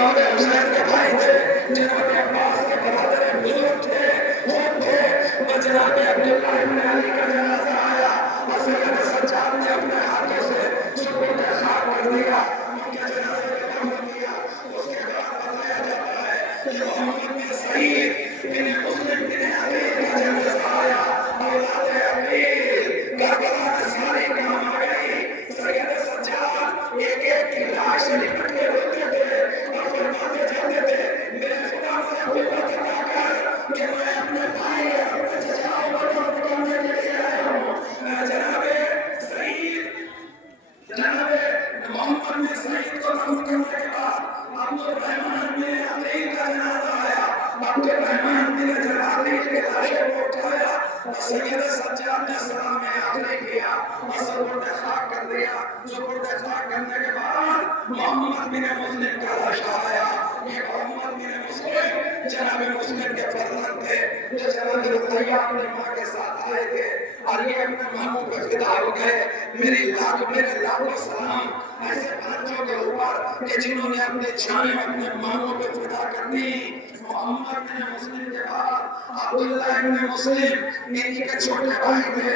امام حسین کے بھائی تھے، جناب عباس کے برادر بزرگ تھے، وہ تھے، اور جناب عبداللہ ابن علی کا جنازہ آیا اور سید سجاد نے اپنے ہاتھوں سے سپرد خاک کر دیا، ان کے جنازے میں دفن کیا۔ اس کے بعد بتایا جاتا ہے کہ محمد بن سعید بن مسلم بن عقیل کا جنازہ آیا، اولاد عقیل کربلا میں ساری کام آ گئی۔ سید سجاد ایک ایک کی لاش سے لپٹ کے روتے تھے اور فرماتے جاتے تھے میرے خدا مجھے قوت عطا کر کہ میں اپنے بھائی اپنے چچاؤں کو دفن کرنے کے لیے آیا ہوں۔ جناب سعید، جناب محمد بن سعید کو دفن کرنے کے بعد عبد الرحمن بن عقیل کا جنازہ آیا، عبد الرحمن بن عقیل کے لاشے کو اٹھایا، سید سجاد نے سلام آخری کیا اور سپرد خاک کر دیا۔ سپرد خاک کرنے کے بعد محمد بن مسلم کا لاشا آیا۔ یہ محمد بن مسلم جناب مسلم کے فرزند تھے، جو جناب رقیہ اپنی ماں کے ساتھ آئے تھے اور یہ اپنے ماموں پہ فدا ہو گئے۔ میرے لاکھوں سلام ایسے بھانجوں کے اوپر کہ جنہوں نے اپنے جانیں اپنے ماموں پہ فدا کر دی۔ محمد بن مسلم کے بعد عبداللہ ابن مسلم انہی کے چھوٹے بھائی تھے،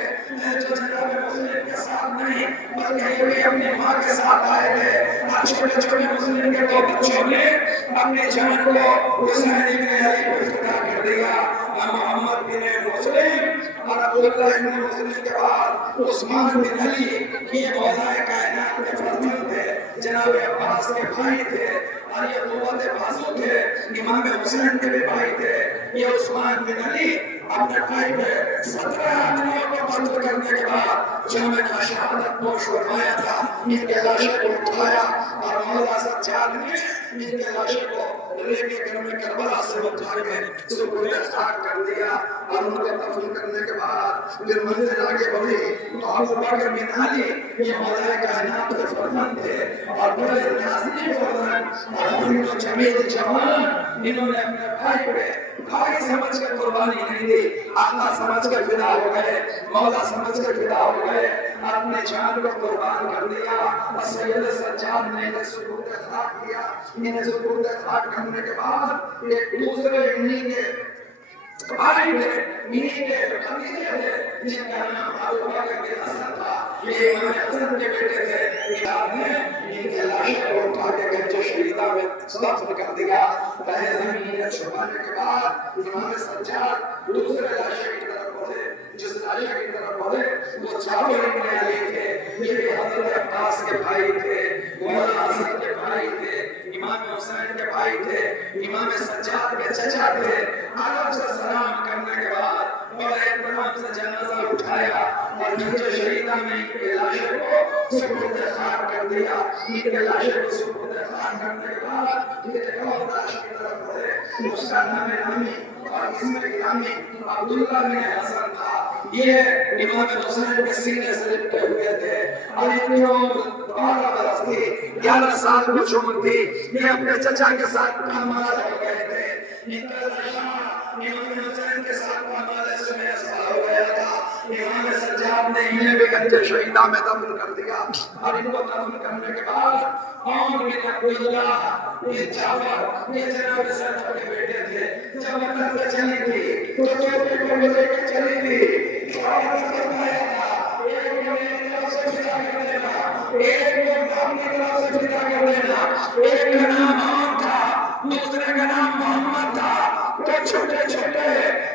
جو جناب مسلم کے ساتھ نہیں بلکہ یہ بھی اپنی ماں کے ساتھ آئے تھے، اور چھوٹے چھوٹے مسلم کے دو بچوں نے اپنی جان کو حسین ابن علی پہ فدا کر دیا۔ محمد بن مسلم اور عبداللہ ابن مسلم کے بعد عثمان بن علی، یہ مولا کائنات کے فرزند تھے، جناب عباس کے بھائی تھے اور یہ قوت بازو تھے، امام حسین کے بھی بھائی تھے۔ یہ عثمان بن علی اپنے بھائی پہ 17 آدمیوں کو قتل کرنے کے بعد جامع شہادت پوش فرمایا تھا، ان کے لاشے کو اٹھایا اور مولا سجاد نے ان کے لاشے کو ریگے کرنے کربلا سے اٹھا کے سپرد خاک کر دیا اور ان کو دفن کرنے کے بعد پھر منزل آگے بڑھی تو ابو بکر بن علی، یہ مولا کائنات کے فرزند تھے اور بڑے نازنین فرزند اور حسین و جمیل جوان، انہوں نے اپنے بھائی پہ بھائی سمجھ کر قربانی نہیں دی، آقا سمجھ کر فدا ہو گئے، مولا سمجھ کر فدا ہو گئے، اپنے جان کو قربان کر دیا اور سید سجاد نے انہیں سپرد خاک کیا۔ انہیں سپرد خاک کرنے کے بعد ایک دوسرے انہی کے بھائی تھے، انہی کے بھتیجے تھے، جن کا نام ابو بکر بن حسن تھا، یہ امام حسن کے بیٹے تھے، آپ نے ان کے لاشے کو اٹھا کے گنج شہیدہ میں دفن کر دیا۔ پہلے زمین میں چھپانے کے بعد امام سجاد دوسرے لاشے کی طرف بڑھے، جس لاشے کی طرف بڑھے وہ جعفر ابن علی تھے، یہ بھی حضرت عباس کے بھائی تھے، مولا حسن کے بھائی تھے، امام حسین کے بھائی تھے، امام سجاد کے چچا تھے۔ عرب سے سلام کرنے کے بعد بڑے احترام سے جنازہ اٹھایا اور گنج شہیدہ میں ان کے لاشے کو سپرد خاک کر دیا۔ ان کے لاشے کو سپرد خاک کرنے کے بعد یہ ایک اور لاش کی طرف بڑھے، اس کا نام امی اور اس میں گرامی عبداللہ بن حسن تھا۔ یہ امام حسین کے سینے سے لپٹے ہوئے تھے اور ان کی عمر 12 برس تھی، 11 سال کچھ عمر تھی۔ یہ اپنے چچا کے ساتھ پامال ہو گئے تھے۔ ان کا لاشا امام حسین کے ساتھ پامال سے ایسا ہو گیا تھا، امام سجاد نے انہیں بھی گنج شہیدہ میں دفن کر دیا اور ان کو دفن کرنے کے بعد عمر بن عبداللہ یہ جعفر، یہ جناب سید کے بیٹے تھے، جب وطن سے چلی تھی تو توپے کو لے کے چلی تھی، شہادت فرمایا تھا ایک کو میری طرف سے فدا کر دینا، ایک کو اپنی طرف سے فدا کر دینا۔ ایک کا نام عام تھا، دوسرے کا نام محمد تھا، تو چھوٹے چھوٹے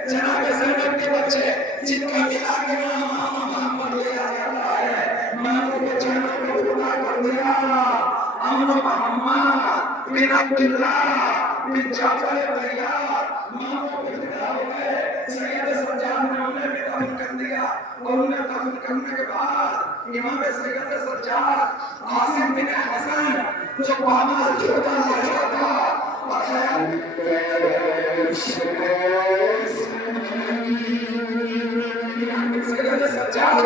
جناب زینب کے بچے جن کا ملا کے نام محمد لیا جاتا ہے، ماموں کے جانوں کو فدا کر دیا۔ عمرو محمد بن عبداللہ بن جعفر طیار ماموں کے فدا ہو گئے۔ سید سجاد نے انہیں بھی دفن کر دیا اور انہیں دفن کرنے کے بعد امام سید سجاد عاصم بن حسن جو پامال چھوٹا لڑکا تھا اور سید سجاد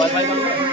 Bye bye.